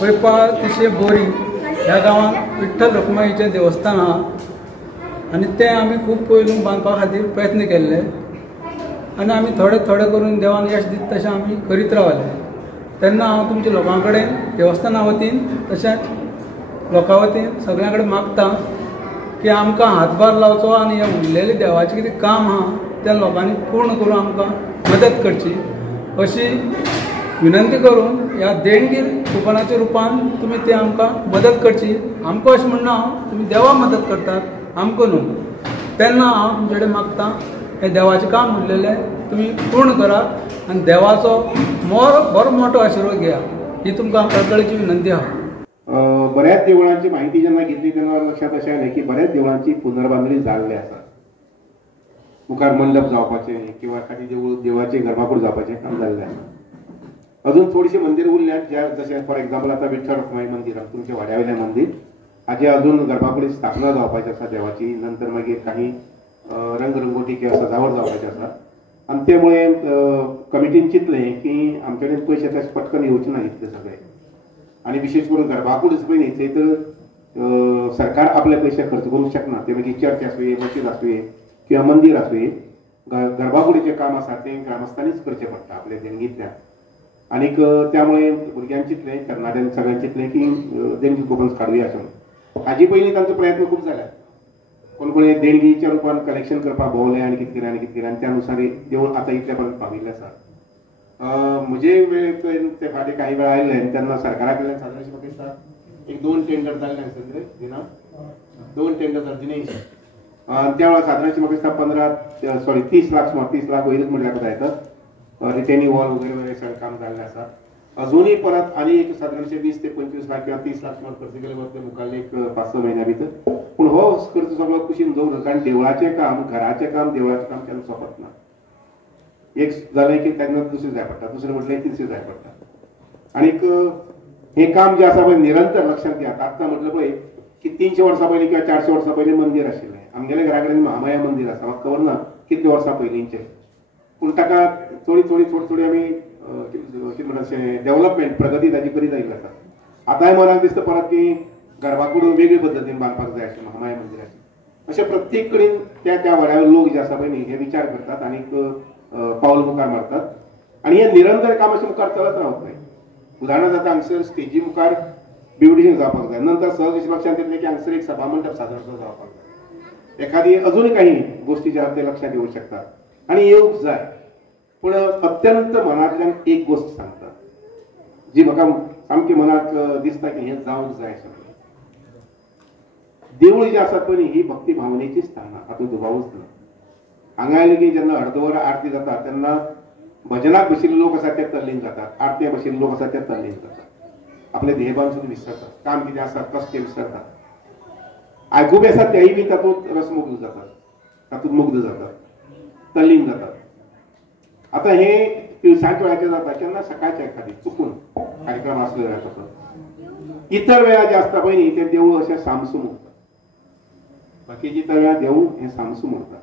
पैपा तिशे बोरी ह्या गांवांत विठ्ठल रखुमाईचें देवस्थान आहा आनी तें आमी खूब पयलू बांदपा खातीर प्रयत्न केल्ले आनी आमी थोडे थोडे करून देवान यश दिता तशें आमी करीत रावले। तेन्ना हांव तुमच्या लोकां कडेन देवस्थाना वतीन तशेंच लोकां वतीन सगळ्यां कडेन मागतां की आमकां हातभार लावचो आनी हें उरलेलें देवाचें कितें काम आहा त्या लोकांनी पूर्ण करून आमकां मदत करची अशी विनंती करून ह्या देणगी कुपनाच्या रुपान तुमी ते आमकां मदत करची। आमकां अशें म्हणना हांव तुमी देवा मदत करतात आमकां न्हू। तेन्ना हांव तुमचे कडेन मागतां हें देवाचें काम उरलेलें तुमी पूर्ण करात आनी देवाचो बरो मोठो आशिर्वाद घेया ही तुमकां कळकळीची विनंती आहा। बऱ्याच देवळांची माहिती जेन्ना घेतली तेन्ना लक्षात अशें आयलें की बऱ्याच देवळांची पुनर्बांदणी जाल्ली आसा। मुखार मंडप जावपाचें किंवा एखादी देवाचें गर्भाकूड जावपाचें काम जाल्लें आसा। अजून थोडीशीं मंदिरां उरल्यात ज्या जशें फॉर एक्झाम्पल आतां विठ्ठल रखुमाई मंदिर तुमच्या वाड्यावयलें मंदिर हाजे अजून गर्भाकुडी स्थापना जावपाची आसा देवाची। नंतर मागीर काही रंगरंगोटी किंवा सजावट जावपाची आसा आनी त्यामुळे कमिटीन चिंतलें की आमचे कडेन पयशे तशे पटकन येवचे ना इतले सगळे आनी विशेष करून गर्भाकूड पळय न्ही तर सरकार आपले पयशे खर्च करूंक शकना। ते मागीर चर्च आसूं मशीद आसूं किंवा मंदिर आसूं गर्भाकुडीचें काम आसा तें ग्रामस्थांनीच करचें पडटा आपल्या देणगींतल्यान। आनीक त्यामुळे भुरग्यांक चिंतलें तरणाट्यांक सगळ्यांक चिंतलें की देणगी कुपन्स काडुया अशें म्हणून। हाजे पयलीं तांचो प्रयत्न खूब जाल्यात। कोण कोणी देणगीच्या रुपान कलेक्शन करपाक भोंवले आनी कितें केलें आनी त्या अनुसार देवूळ आतां इतल्या पर्यंत पाविल्लें आसा। म्हजे वेळेर ते फाटीं काही वेळ आयिल्ले तेन्ना सरकारा कडल्यान सादारण म्हाका दिसता एक 2 टेंडर जाल्ले आसत रे दिना 2 टेंडर जाल्ले त्या वेळार सादारण म्हाका दिसता 30 लाख सुमार 30 लाख वयरच म्हटल्यार जाता येतात। रिटेनिंग वॉल वगैरे सगळें काम जाल्लें आसा। अजूनय परत आनी एक सादारणशे 20 ते 25 लाख किंवा 30 लाख सुमार खर्च केले वता मुखाल्ले एक 5-6 म्हयन्या भितर। पूण हो खर्च सगळो कुशीन दवरलो कारण देवळाचें काम घराचें काम देवळाचें काम केन्ना सोंपत ना। एक जालें की तेन्ना दुसरें जाय पडटा दुसरें म्हटलें तिसरें जाय पडटा। आनीक हें काम जें आसा पळय निरंतर लक्षांत घेयात। आतां म्हटलें पळय की 300 वर्सां पयलीं किंवा 400 वर्सां पयलीं मंदीर आशिल्लें। आमगेल्या घरा कडेन महामाया मंदीर आसा म्हाका खबर ना कितले वर्सां पयलींचें पूण ताका थोडी आमी कितें म्हणटा अशें डेव्हलपमेंट प्रगती ताची करीत आयिल्ली आसा। आतांय मनाक दिसता परत की गर्भाकूड वेगळे पद्दतीन बांदपाक जाय अशें महामाया मंदिराचें अशें प्रत्येक कडेन त्या वाड्यार लोक जे आसा पळय न्ही हे विचार करतात आनीक पावल मुखार मारतात आनी हें निरंतर काम अशें मुखार चलत रावतलें। उदाहरणांत आतां हांगसर स्टेजी मुखार ब्युटिशींग जावपाक जाय नंतर सहज लक्षांत येतलें की हांगसर एक सभा मंडप सादारणसो जावपाक जाय। एखादी अजून काही गोष्टी ज्या ते लक्षात येवंक शकतात आनी येवंक जाय। पूण अत्यंत मनांतल्यान एक गोष्ट सांगता जी म्हाका सामकी मनाक दिसता की हें जावंक जाय अशें। देवूळ जें आसा पळय ही भक्ती भावनेची स्थान हातूंत दुबावूच ना। हांगा आयले की जेन्ना अर्दवर आरती जाता तेन्ना भजनाक बशिल्ले लोक आसात ते तल्लीन जातात आरत्या बशिल्ले लोक आसात ते तल्लीन जातात आपले देहभान सुद्दां विसरतात काम कितें आसा कश्ट विसरतात। आयकूपी आसात तेय बी तातूंत रसमुग्ध जातात तातूंत मुग्ध जातात तल्लीन जातात। आतां हे तिळसांजच्या वेळाचेर जाता केन्ना सकाळचें एखादी चुकून कार्यक्रम आसलो जाल्यार तसो इतर वेळार जे आसता पळय न्ही तें देवूळ अशें सामसूम उरता। बाकीची इतर वेळार देवूळ हें सामसूम उरता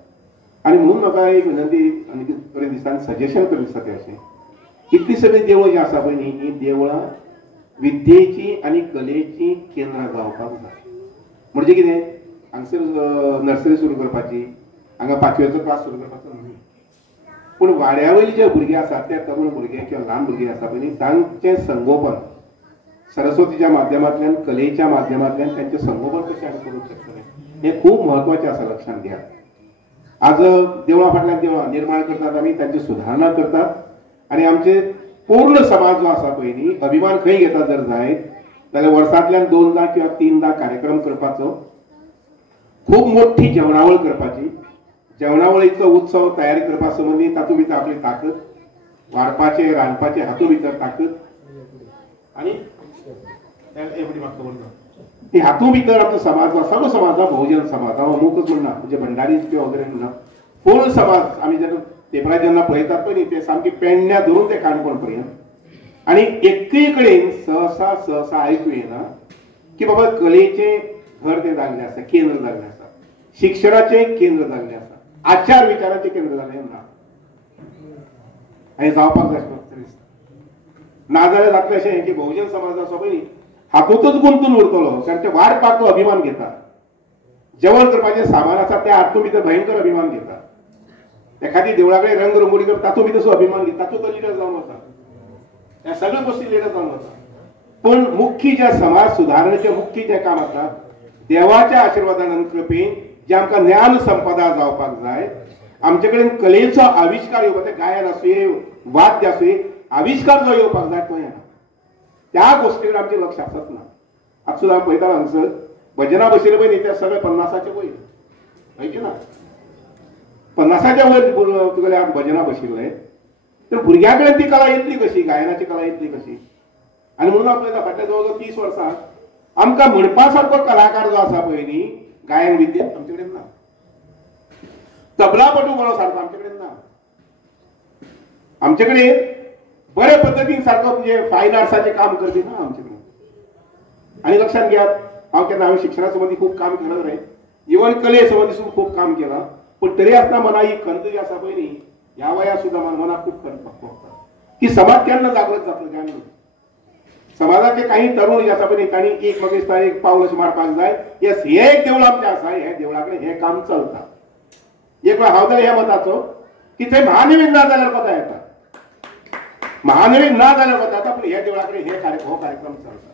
आनी म्हणून म्हाका एक विनंती आनी बरें दिसता सजेशन करूं दिसता तें अशें इतलीं सगळीं देवळां जीं आसा पळय न्ही हीं देवळां विद्येची आनी कलेची केंद्रां जावपाक जाय। म्हणजे कितें हांगसर नर्सरी सुरू करपाची हांगा 5वेचो क्लास सुरू करपाचो न्ही पूण वाड्या वयले जे भुरगे आसात ते तरूण भुरगे किंवा ल्हान भुरगे आसा पळय न्ही तांचें संगोपन सरस्वतीच्या माध्यमांतल्यान कलेच्या माध्यमांतल्यान तांचें संगोपन कशें आमी करूंक शकतले हें खूब म्हत्वाचें आसा लक्षांत घेयात। आज देवळां फाटल्यान देवळां निर्माण करतात आमी तांची सुदारणा करतात आनी आमचे पूर्ण समाज जो आसा पळय न्ही अभिमान खंय घेता जर जायत जाल्यार वर्सांतल्यान 2दा किंवा 3दा कार्यक्रम करपाचो खूब मोठी जेवणावळ करपाची जेवणावळीचो उत्सव तयारी करपा संबंदी तातूंत भितर आपली ताकद वाडपाचे रांदपाचे हातूंत भितर ताकद आनी ती हातूंत भितर आमचो समाज सगळो समाज बहुजन समाज हांव अमुकूच म्हणना म्हणजे भंडारी किंवा वगैरे म्हणना फूल समाज आमी जेन्ना पेपरार जेन्ना पळयतात पळय न्ही ते सामके पेडण्या धरून ते काणकोण पर्यंत आनी एक्कय कडेन सहसा आयकूं येना की बाबा कलेचें घर तें जाल्लें आसा केंद्र जाल्लें आसा शिक्षणाचें केंद्र जाल्लें आसा आचार विचाराचें केंद्र जाल्लें ना हें जावपाक जाय अशें म्हाका दिसता। नाजाल्यार जातलें अशें की बहुजन समाज आसा पळय हातूंतच गुंतून उरतलो कारण ते वाडपाक तो अभिमान घेता. जेवण करपाचें सामान आसा त्या हातूंत भितर भयंकर अभिमान घेता. एखादी देवळा कडेन रंग रंगोळी करता तातूंत भितर तसो अभिमान घेता तातूंत तो लिडर जावन वता. ह्या सगळ्या गोष्टी लिडर जावन वता. पण मुख्य जे समाज सुदारणेचें मुख्य जें काम आसा देवाच्या आशिर्वादान आनी कृपेन जे आमकां ज्ञान संपदा जावपाक जाय आमचे कडेन कलेचो आविष्कार येवपाक ते गायन आसूं वाद्य आसूं आविष्कार जो येवपाक जाय तो येना. त्या गोश्टीर आमचें लक्ष आसत ना. आतां सुद्दां हांव पळयतां हांगसर भजनां बशिल्ले पळय न्ही ते सगळे 50चे वयर हयची ना 50च्या वयर तुगेले आतां भजनां बशिल्ले तर भुरग्यां कडेन ती कला येतली कशी गायनाची कला येतली कशी. आनी म्हणून हांव पळयतां फाटल्या जवळ जवळ 30 वर्सां आमकां म्हणपा सारको कलाकार जो आसा पळय न्ही गायन विद्येंत आमचे कडेन ना. तबलापटू बरो सारको आमचे कडेन ना. आमचे कडेन बरे पद्दतीन सारको म्हणजे फायन आर्ट्साचें काम करपी ना आमचे कडेन. आनी लक्षात घेयात हांवें शिक्षणा संबंधी खूब काम केलं रे इवन कले संबंधी सुद्दां खूब काम केलां पूण तरी आसतना मना ही खंत जी आसा पळय न्ही ह्या वयार सुद्दां मनाक खूब खंत पडटा की समाज केन्ना जागृत जातलो काय म्हणून. समाजाचे काही तरुण जे आसा पळय न्ही तांणी एक म्हाका दिसता एक पावल अशें मारपाक जाय येस हे एक देवूळ आमचें आसा हे देवळा कडेन हें काम चलता. एक वेळ हांव जाल्यार ह्या मताचो की थंय महानवीन ना जाल्यार कोता येता महानवीन ना जाल्यार कोता येता पूण हे देवळा कडेन हो कार्यक्रम चलता.